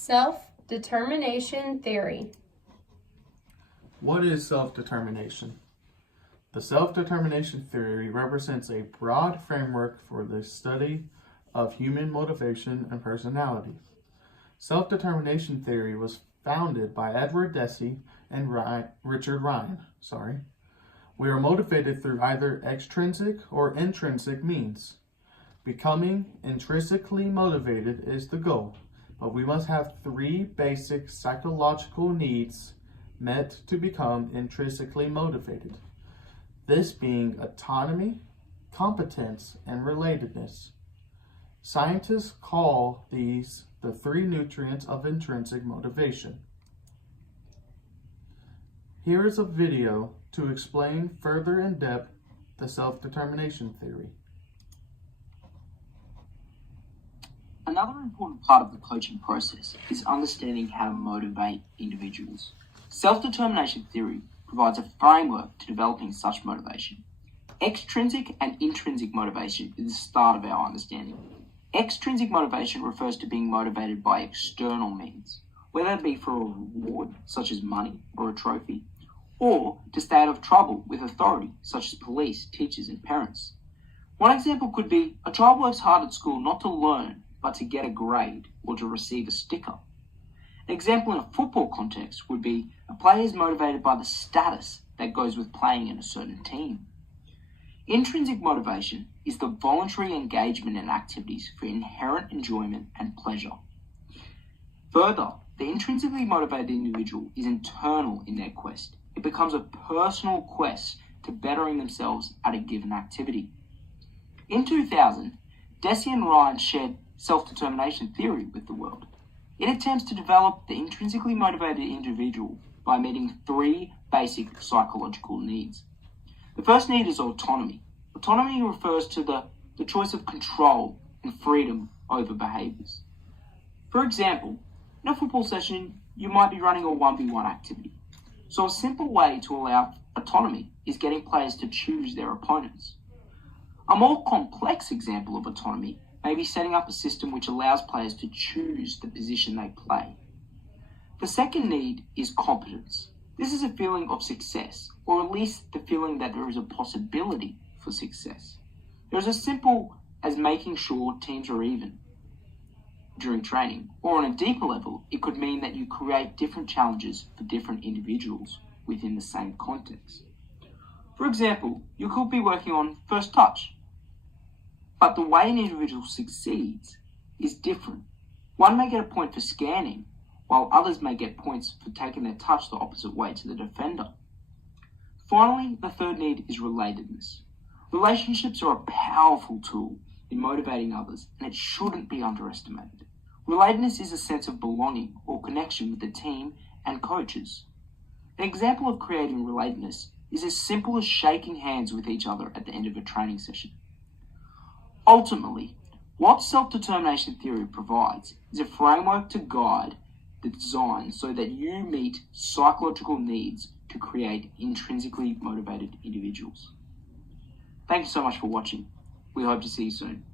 Self-determination theory. What is self-determination? The self-determination theory represents a broad framework for the study of human motivation and personality. Self-determination theory was founded by Edward Deci and Richard Ryan. We are motivated through either extrinsic or intrinsic means. Becoming intrinsically motivated is the goal, but we must have three basic psychological needs met to become intrinsically motivated. This being autonomy, competence, and relatedness. Scientists call these the three nutrients of intrinsic motivation. Here is a video to explain further in depth the self-determination theory. Another important part of the coaching process is understanding how to motivate individuals. Self-determination theory provides a framework to developing such motivation. Extrinsic and intrinsic motivation is the start of our understanding. Extrinsic motivation refers to being motivated by external means, whether it be for a reward, such as money or a trophy, or to stay out of trouble with authority, such as police, teachers, and parents. One example could be a child works hard at school not to learn, but to get a grade or to receive a sticker. An example in a football context would be a player is motivated by the status that goes with playing in a certain team. Intrinsic motivation is the voluntary engagement in activities for inherent enjoyment and pleasure. Further, the intrinsically motivated individual is internal in their quest. It becomes a personal quest to bettering themselves at a given activity. In 2000, Deci and Ryan shared self-determination theory with the world. It attempts to develop the intrinsically motivated individual by meeting three basic psychological needs. The first need is autonomy. Autonomy refers to the choice of control and freedom over behaviors. For example, in a football session, you might be running a 1v1 activity. So a simple way to allow autonomy is getting players to choose their opponents. A more complex example of autonomy may be setting up a system which allows players to choose the position they play. The second need is competence. This is a feeling of success, or at least the feeling that there is a possibility for success. There is as simple as making sure teams are even during training, or on a deeper level, it could mean that you create different challenges for different individuals within the same context. For example, you could be working on first touch, but the way an individual succeeds is different. One may get a point for scanning, while others may get points for taking their touch the opposite way to the defender. Finally, the third need is relatedness. Relationships are a powerful tool in motivating others, and it shouldn't be underestimated. Relatedness is a sense of belonging or connection with the team and coaches. An example of creating relatedness is as simple as shaking hands with each other at the end of a training session. Ultimately, what self-determination theory provides is a framework to guide the design so that you meet psychological needs to create intrinsically motivated individuals. Thank you so much for watching. We hope to see you soon.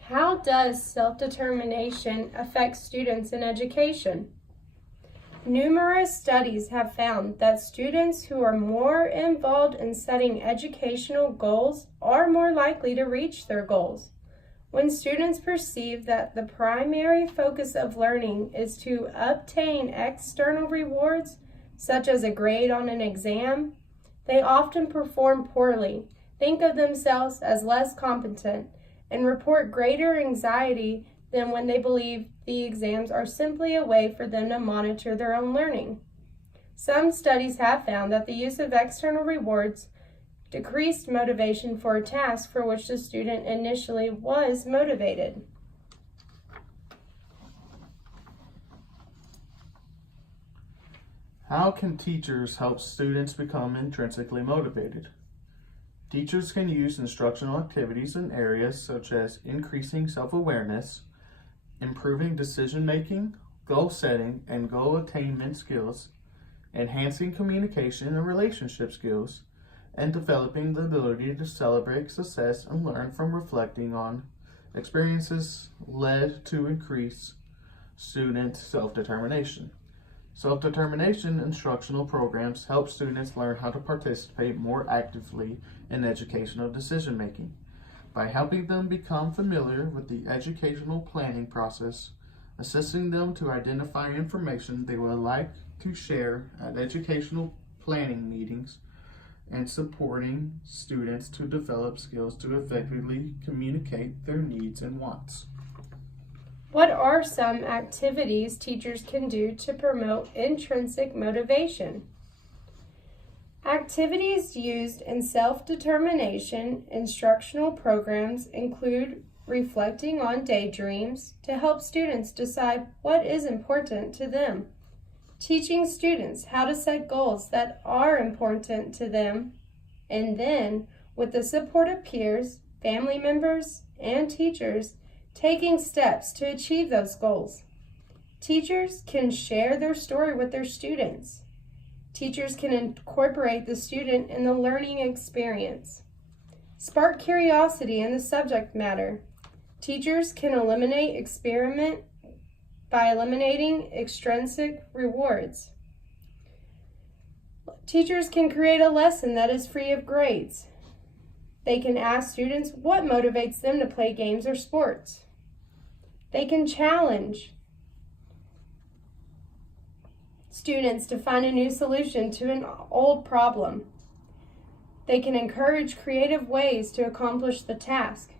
How does self-determination affect students in education? Numerous studies have found that students who are more involved in setting educational goals are more likely to reach their goals. When students perceive that the primary focus of learning is to obtain external rewards, such as a grade on an exam, they often perform poorly, think of themselves as less competent, and report greater anxiety than when they believe the exams are simply a way for them to monitor their own learning. Some studies have found that the use of external rewards decreased motivation for a task for which the student initially was motivated. How can teachers help students become intrinsically motivated? Teachers can use instructional activities in areas such as increasing self-awareness, improving decision-making, goal setting, and goal attainment skills, enhancing communication and relationship skills, and developing the ability to celebrate success and learn from reflecting on experiences led to increase student self-determination. Self-determination instructional programs help students learn how to participate more actively in educational decision-making. By helping them become familiar with the educational planning process, assisting them to identify information they would like to share at educational planning meetings, and supporting students to develop skills to effectively communicate their needs and wants. What are some activities teachers can do to promote intrinsic motivation? Activities used in self-determination instructional programs include reflecting on daydreams to help students decide what is important to them, teaching students how to set goals that are important to them, and then, with the support of peers, family members, and teachers, taking steps to achieve those goals. Teachers can share their story with their students. Teachers can incorporate the student in the learning experience. Spark curiosity in the subject matter. Teachers can eliminate experiment by eliminating extrinsic rewards. Teachers can create a lesson that is free of grades. They can ask students what motivates them to play games or sports. They can challenge students to find a new solution to an old problem. They can encourage creative ways to accomplish the task.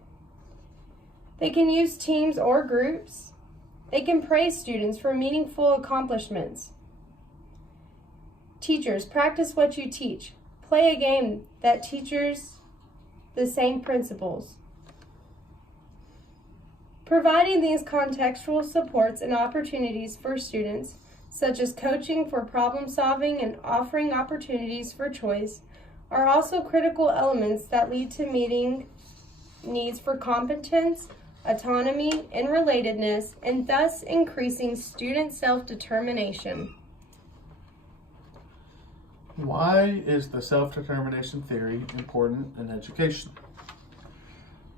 They can use teams or groups. They can praise students for meaningful accomplishments. Teachers, practice what you teach. Play a game that teaches the same principles. Providing these contextual supports and opportunities for students, such as coaching for problem solving and offering opportunities for choice, are also critical elements that lead to meeting needs for competence, autonomy, and relatedness, and thus increasing student self-determination. Why is the self-determination theory important in education?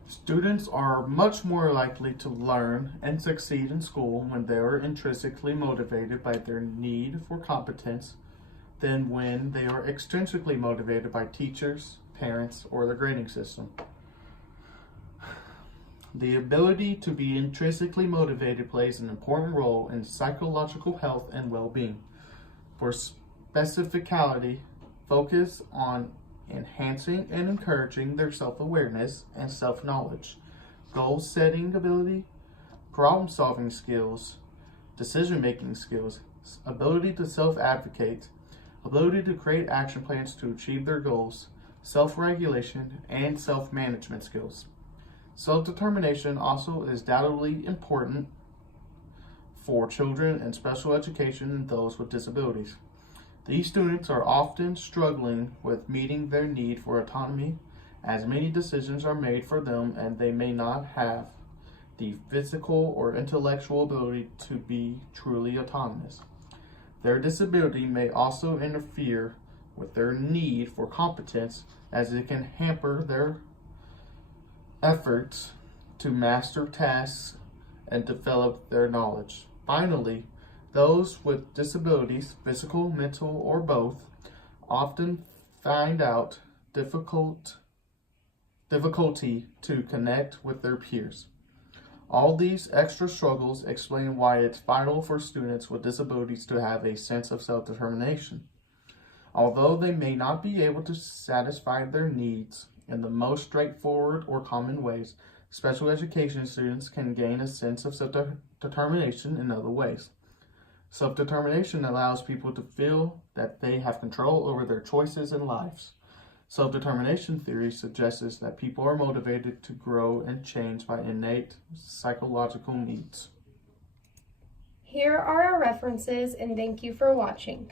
Students are much more likely to learn and succeed in school when they are intrinsically motivated by their need for competence than when they are extrinsically motivated by teachers, parents, or the grading system. The ability to be intrinsically motivated plays an important role in psychological health and well-being. For specificality, focus on enhancing and encouraging their self-awareness and self-knowledge, goal-setting ability, problem-solving skills, decision-making skills, ability to self-advocate, ability to create action plans to achieve their goals, self-regulation, and self-management skills. Self-determination also is doubtfully important for children in special education and those with disabilities. These students are often struggling with meeting their need for autonomy, as many decisions are made for them and they may not have the physical or intellectual ability to be truly autonomous. Their disability may also interfere with their need for competence, as it can hamper their efforts to master tasks and develop their knowledge. Finally, those with disabilities, physical, mental, or both, often find out difficulty to connect with their peers. All these extra struggles explain why it's vital for students with disabilities to have a sense of self-determination. Although they may not be able to satisfy their needs in the most straightforward or common ways, special education students can gain a sense of self-determination in other ways. Self-determination allows people to feel that they have control over their choices and lives. Self-determination theory suggests that people are motivated to grow and change by innate psychological needs. Here are our references, and thank you for watching.